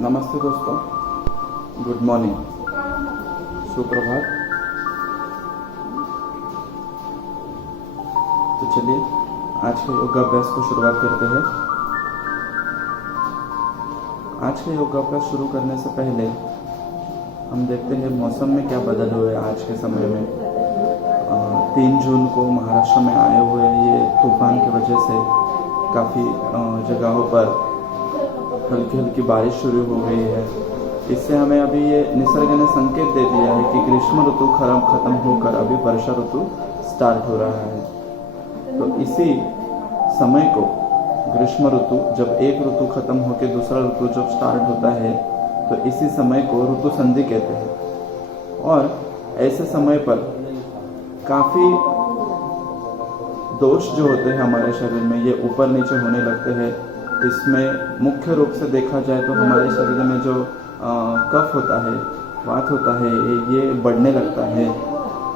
नमस्ते दोस्तों, good morning, सुप्रभात। तो चलिए आज के योगाभ्यास को शुरुआत करते हैं। आज के योगाभ्यास शुरू करने से पहले हम देखते हैं मौसम में क्या बदल हुए आज के समय में। 3 जून को महाराष्ट्र में आए हुए ये तूफान की वजह से काफ़ी जगहों पर हल्की हल्की बारिश शुरू हो गई है। इससे हमें अभी ये निसर्ग ने संकेत दे दिया है कि ग्रीष्म ऋतु खत्म होकर अभी वर्षा ऋतु स्टार्ट हो रहा है। तो इसी समय को ग्रीष्म ऋतु, जब एक ऋतु खत्म होकर दूसरा ऋतु जब स्टार्ट होता है तो इसी समय को ऋतु संधि कहते हैं। और ऐसे समय पर काफ़ी दोष जो होते हैं हमारे शरीर में ये ऊपर नीचे होने लगते हैं। इसमें मुख्य रूप से देखा जाए तो हमारे शरीर में जो कफ होता है, वात होता है, ये बढ़ने लगता है।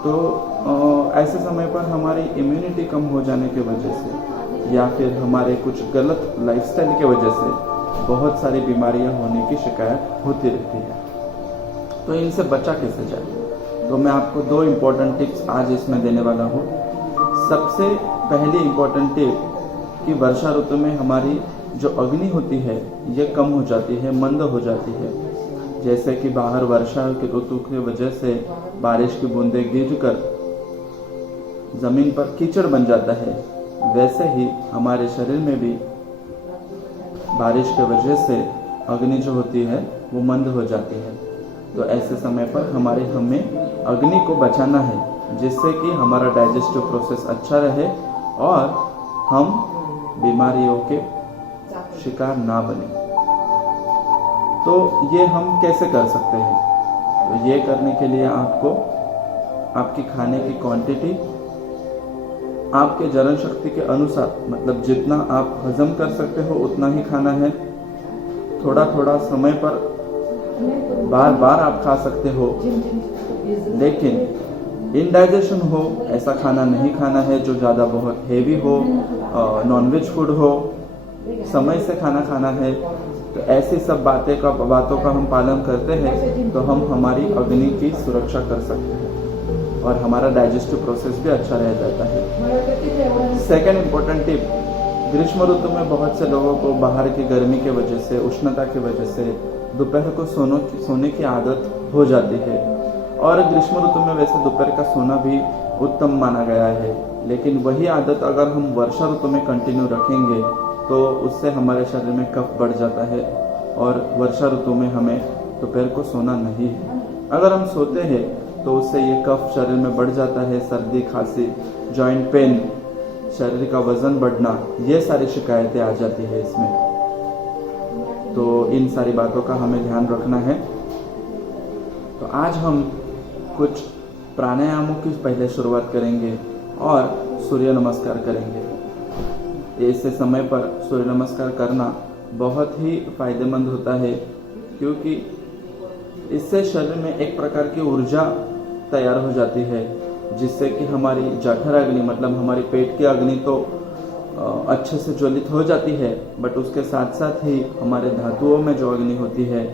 तो ऐसे समय पर हमारी इम्यूनिटी कम हो जाने की वजह से या फिर हमारे कुछ गलत लाइफस्टाइल की वजह से बहुत सारी बीमारियां होने की शिकायत होती रहती है। तो इनसे बचा कैसे जाए, तो मैं आपको 2 इम्पोर्टेंट टिप्स आज इसमें देने वाला हूँ। सबसे पहली इम्पोर्टेंट टिप कि वर्षा ऋतु में हमारी जो अग्नि होती है ये कम हो जाती है, मंद हो जाती है। जैसे कि बाहर वर्षा के ऋतु की वजह से बारिश की बूंदें गिरकर जमीन पर कीचड़ बन जाता है, वैसे ही हमारे शरीर में भी बारिश की वजह से अग्नि जो होती है वो मंद हो जाती है। तो ऐसे समय पर हमें अग्नि को बचाना है, जिससे कि हमारा डाइजेस्टिव प्रोसेस अच्छा रहे और हम बीमारियों के शिकार ना बने। तो ये हम कैसे कर सकते हैं? तो ये करने के लिए आपको आपकी खाने की क्वांटिटी आपके जलन शक्ति के अनुसार, मतलब जितना आप हजम कर सकते हो उतना ही खाना है। थोड़ा थोड़ा समय पर बार बार आप खा सकते हो, लेकिन इनडाइजेशन हो ऐसा खाना नहीं खाना है जो ज़्यादा बहुत हेवी हो, नॉनवेज फूड हो, समय से खाना खाना है। तो ऐसी सब बातों का हम पालन करते हैं तो हम हमारी अग्नि की सुरक्षा कर सकते हैं और हमारा डाइजेस्टिव प्रोसेस भी अच्छा रह जाता है। सेकेंड इम्पोर्टेंट टिप, ग्रीष्म ऋतु में बहुत से लोगों को बाहर की गर्मी की वजह से, उष्णता की वजह से दोपहर को सोने की आदत हो जाती है। और ग्रीष्म ऋतु में वैसे दोपहर का सोना भी उत्तम माना गया है, लेकिन वही आदत अगर हम वर्षा ऋतु में कंटिन्यू रखेंगे तो उससे हमारे शरीर में कफ बढ़ जाता है और वर्षा ऋतु में हमें दोपहर को सोना नहीं है। अगर हम सोते हैं तो उससे ये कफ शरीर में बढ़ जाता है, सर्दी, खांसी, जॉइंट पेन, शरीर का वजन बढ़ना, ये सारी शिकायतें आ जाती है इसमें। तो इन सारी बातों का हमें ध्यान रखना है। तो आज हम कुछ प्राणायामों की पहले शुरुआत करेंगे और सूर्य नमस्कार करेंगे। ऐसे समय पर सूर्य नमस्कार करना बहुत ही फायदेमंद होता है, क्योंकि इससे शरीर में एक प्रकार की ऊर्जा तैयार हो जाती है, जिससे कि हमारी जठर अग्नि, मतलब हमारी पेट की अग्नि तो अच्छे से ज्वलित हो जाती है, बट उसके साथ साथ ही हमारे धातुओं में जो अग्नि होती है,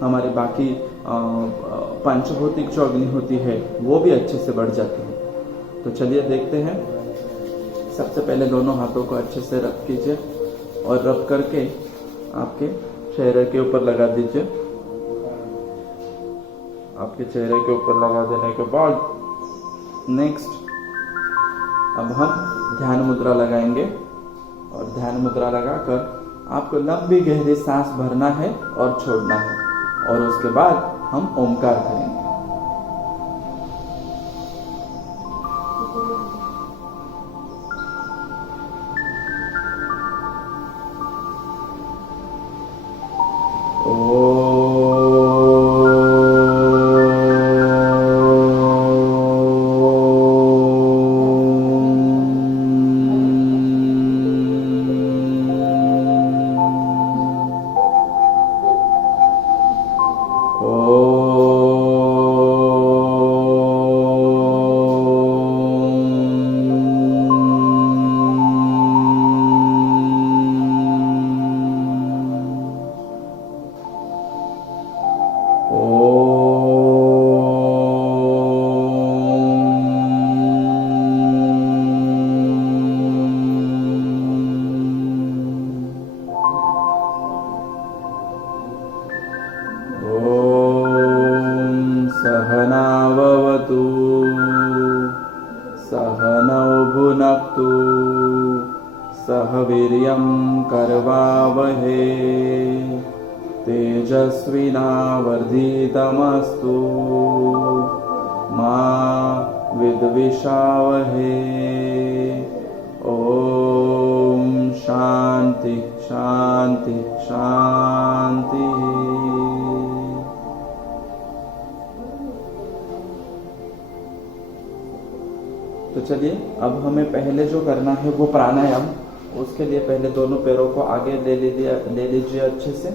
हमारे बाकी पंचभौतिक जो अग्नि होती है वो भी अच्छे से बढ़ जाती है। तो चलिए देखते हैं। सबसे पहले दोनों हाथों को अच्छे से रब कीजिए और रब करके आपके चेहरे के ऊपर लगा दीजिए। आपके चेहरे के ऊपर लगा देने के बाद नेक्स्ट अब हम ध्यान मुद्रा लगाएंगे और ध्यान मुद्रा लगाकर आपको लंबी गहरी सांस भरना है और छोड़ना है, और उसके बाद हम ओमकार करेंगे। ओ तस्मात्तु सह वीर्यं करवावहे तेजस्विनावर्धितमस्तु मा विद्विषावहे। ओम शांति शांति शांति। तो चलिए अब हमें पहले जो करना है वो प्राणायाम। उसके लिए पहले दोनों पैरों को आगे ले लीजिए अच्छे से।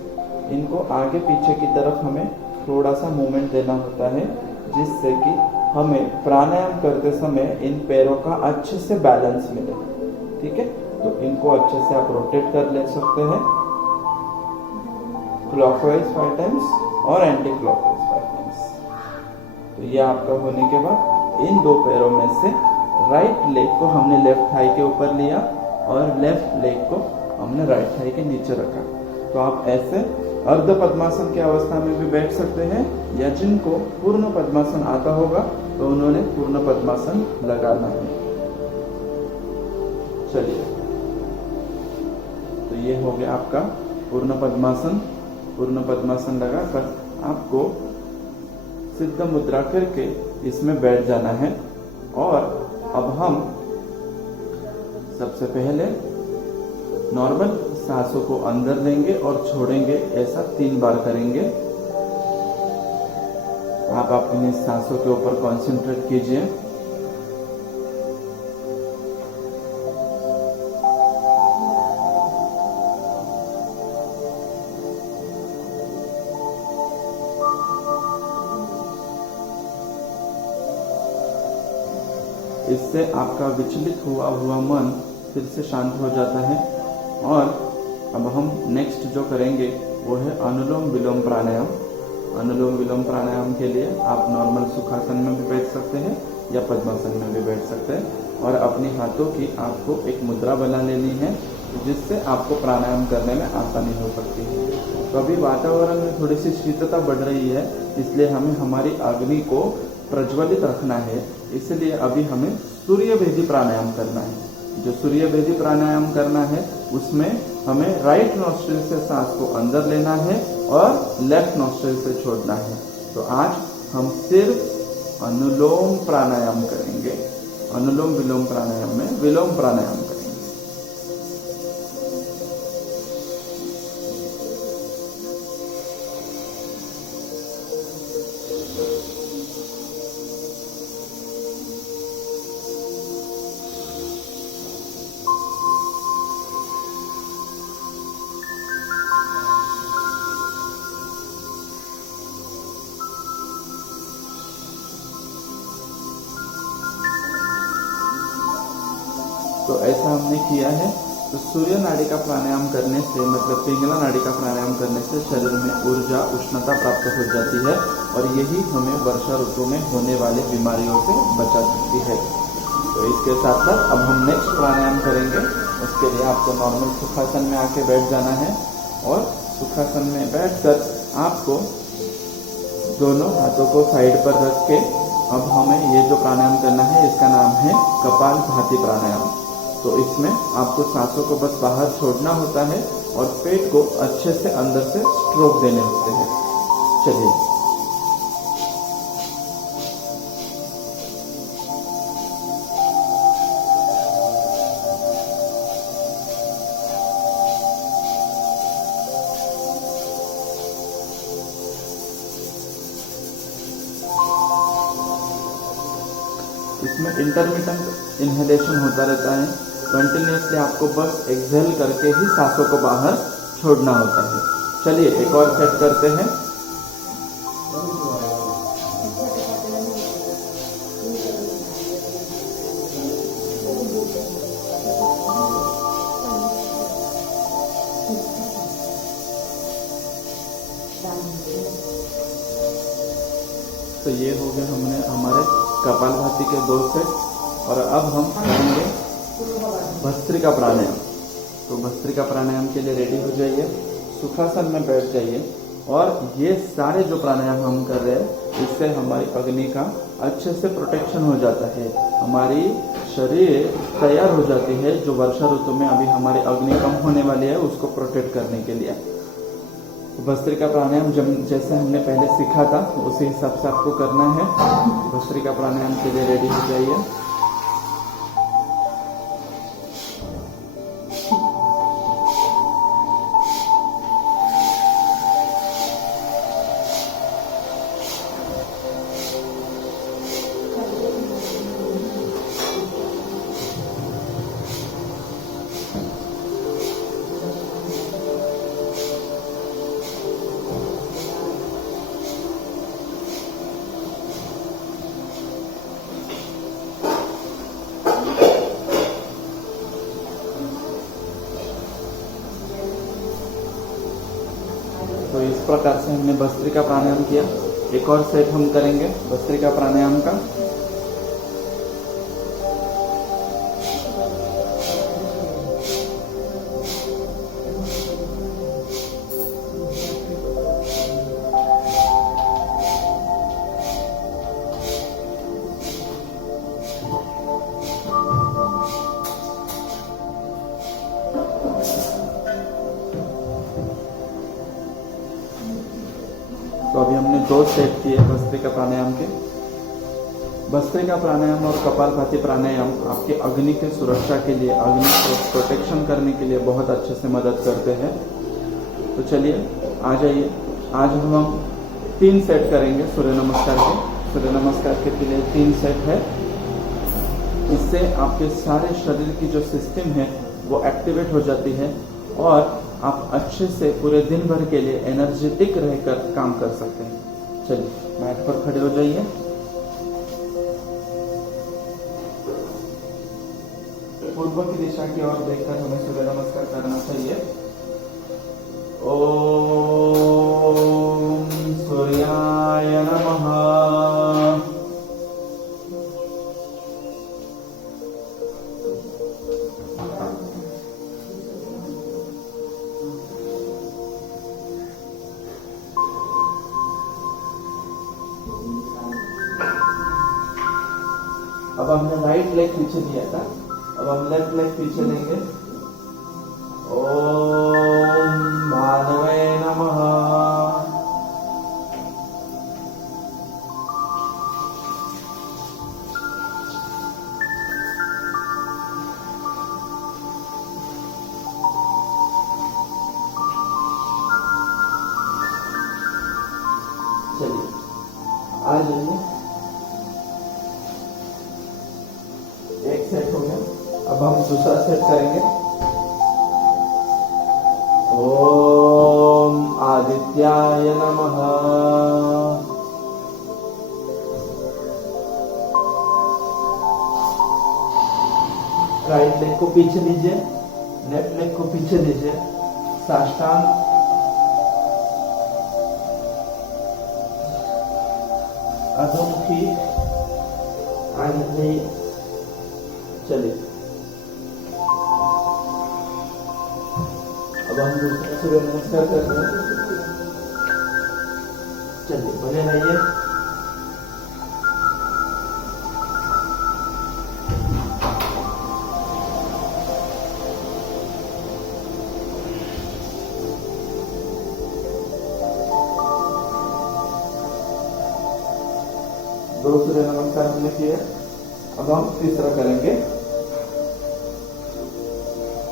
इनको आगे पीछे की तरफ हमें थोड़ा सा मूवमेंट देना होता है, जिससे कि हमें प्राणायाम करते समय इन पैरों का अच्छे से बैलेंस मिले। ठीक है, तो इनको अच्छे से आप रोटेट कर ले सकते हैं, क्लॉकवाइज 5 टाइम्स और एंटी क्लॉकवाइज 5 टाइम्स। तो ये आपका होने के बाद इन दो पैरों में से राइट लेग को हमने लेफ्ट थाई के ऊपर लिया और लेफ्ट लेग को हमने राइट थाई के नीचे रखा। तो आप ऐसे अर्ध पद्मासन की अवस्था में भी बैठ सकते हैं, या जिनको पूर्ण पद्मासन आता होगा तो उन्होंने पूर्ण पद्मासन लगाना है। चलिए, तो ये हो गया आपका पूर्ण पद्मासन। पूर्ण पद्मासन लगाकर आपको सिद्ध मुद्रा करके इसमें बैठ जाना है। और अब हम सबसे पहले नॉर्मल सांसों को अंदर लेंगे और छोड़ेंगे, ऐसा 3 बार करेंगे। आप अपनी सांसों के ऊपर कंसंट्रेट कीजिए। इससे आपका विचलित हुआ मन फिर से शांत हो जाता है। और अब हम नेक्स्ट जो करेंगे वो है अनुलोम विलोम प्राणायाम। अनुलोम विलोम प्राणायाम के लिए आप नॉर्मल सुखासन में भी बैठ सकते हैं या पद्मासन में भी बैठ सकते हैं। और अपने हाथों की आपको एक मुद्रा बना लेनी है, जिससे आपको प्राणायाम करने में आसानी हो सकती है। तो अभी वातावरण में थोड़ी सी शीतलता बढ़ रही है, इसलिए हमें हमारी अग्नि को प्रज्वलित रखना है। इसलिए अभी हमें सूर्यभेदी प्राणायाम करना है। जो सूर्यभेदी प्राणायाम करना है उसमें हमें राइट नॉस्ट्रिल से सांस को अंदर लेना है और लेफ्ट नॉस्ट्रिल से छोड़ना है। तो आज हम सिर्फ अनुलोम प्राणायाम करेंगे। अनुलोम विलोम प्राणायाम में विलोम प्राणायाम करेंगे। तो ऐसा हमने किया है। तो सूर्य नाड़ी का प्राणायाम करने से, मतलब पिंगला नाड़ी का प्राणायाम करने से शरीर में ऊर्जा उष्णता प्राप्त हो जाती है और यही हमें वर्षा ऋतु में होने वाली बीमारियों से बचा सकती है। तो इसके साथ साथ अब हम नेक्स्ट प्राणायाम करेंगे। उसके लिए आपको नॉर्मल सुखासन में आके बैठ जाना है और सुखासन में बैठकर आपको दोनों हाथों को साइड पर रख के अब हमें ये जो प्राणायाम करना है इसका नाम है कपालभाति प्राणायाम। तो इसमें आपको सांसों को बस बाहर छोड़ना होता है और पेट को अच्छे से अंदर से स्ट्रोक देने होते हैं। चलिए, इसमें इंटरमिटेंट इनहेलेशन होता रहता है। कंटिन्यूसली आपको बस एक्सहेल करके ही सांसों को बाहर छोड़ना होता है। चलिए एक और सेट करते हैं। तो ये हो गया हमने हमारे कपालभाति के 2 सेट। और अब हम करेंगे भस्त्रिका प्राणायाम। तो भस्त्रिका प्राणायाम के लिए रेडी हो जाइए, सुखासन में बैठ जाइए। और ये सारे जो प्राणायाम हम कर रहे हैं इससे हमारी अग्नि का अच्छे से प्रोटेक्शन हो जाता है, हमारी शरीर तैयार हो जाती है, जो वर्षा ऋतु में अभी हमारी अग्नि कम होने वाली है उसको प्रोटेक्ट करने के लिए। भस्त्रिका प्राणायाम जैसे हमने पहले सीखा था उसी हिसाब से आपको करना है। भस्त्रिका प्राणायाम के लिए रेडी हो जाइए। तो इस प्रकार से हमने भस्त्रिका प्राणायाम किया। एक और सेट हम करेंगे भस्त्रिका प्राणायाम का। तो अभी हमने 2 सेट किए भस्त्रिका प्राणायाम के। भस्त्रिका प्राणायाम और कपालभाति प्राणायाम आपके अग्नि के सुरक्षा के लिए, अग्नि को प्रोटेक्शन करने के लिए बहुत अच्छे से मदद करते हैं। तो चलिए आ जाइए। आज हम 3 सेट करेंगे सूर्य नमस्कार के। सूर्य नमस्कार के लिए 3 सेट है। इससे आपके सारे शरीर की जो सिस्टम है वो एक्टिवेट हो जाती है और आप अच्छे से पूरे दिन भर के लिए एनर्जेटिक रहकर काम कर सकते हैं। चलिए मैट पर खड़े हो जाइए। पूर्व की दिशा की ओर देखकर हमें सूर्य नमस्कार करना चाहिए। ओम सूर्याय नमः। अब हमने राइट लेग पीछे दिया था, अब हम लेफ्ट लेग पीछे लेंगे। ओम भानवे नमः। चलिए आ जाइए। एक सेट हो गया। अब हम दूसरा सेट करेंगे। ओम आदित्याय नमः। राइट लेग को पीछे लीजिए, लेफ्ट लेग को पीछे लीजिए। साष्टांग अधोमुखी आगे। चलिए अब हम दूसरा सूर्य नमस्कार करते हैं। चलिए बने रहिए। दो सूर्य नमस्कार हमने किए। अब हम तीसरा करेंगे।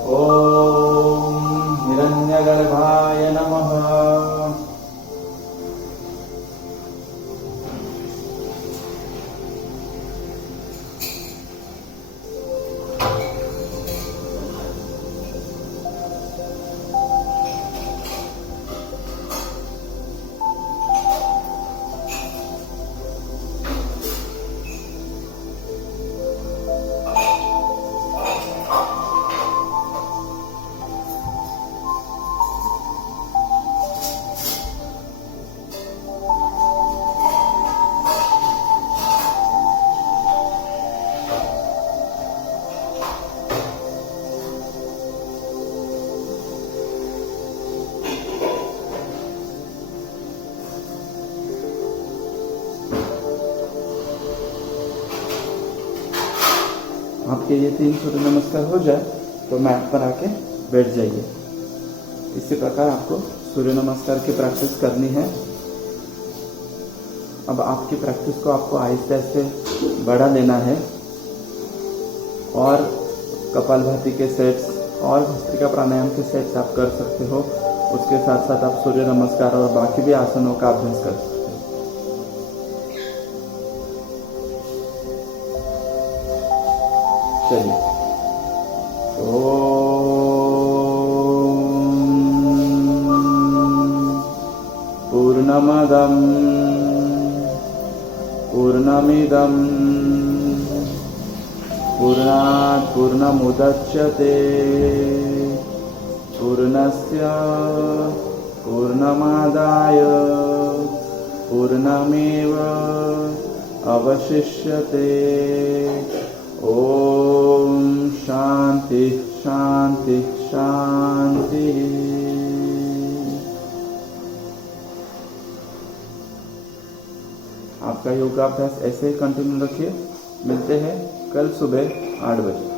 ओम हिरण्यगर्भाय नमः। आपके ये 3 सूर्य नमस्कार हो जाए तो मैट पर आके बैठ जाइए। इसी प्रकार आपको सूर्य नमस्कार की प्रैक्टिस करनी है। अब आपकी प्रैक्टिस को आपको आहिस्ते आहिस्ते बढ़ा लेना है और कपालभाति के सेट्स और भस्त्रिका प्राणायाम के सेट्स आप कर सकते हो। उसके साथ साथ आप सूर्य नमस्कार और बाकी भी आसनों का अभ्यास कर सकते हो। चलिए, पूर्णमदं पूर्णमिदं पूर्णात् पूर्णमुदच्यते पूर्णस्य पूर्णमादाय पूर्णमेव अवशिष्यते। ओम शांति शांति शांति। आपका योगाभ्यास ऐसे ही कंटिन्यू रखिए। मिलते हैं कल सुबह 8 बजे।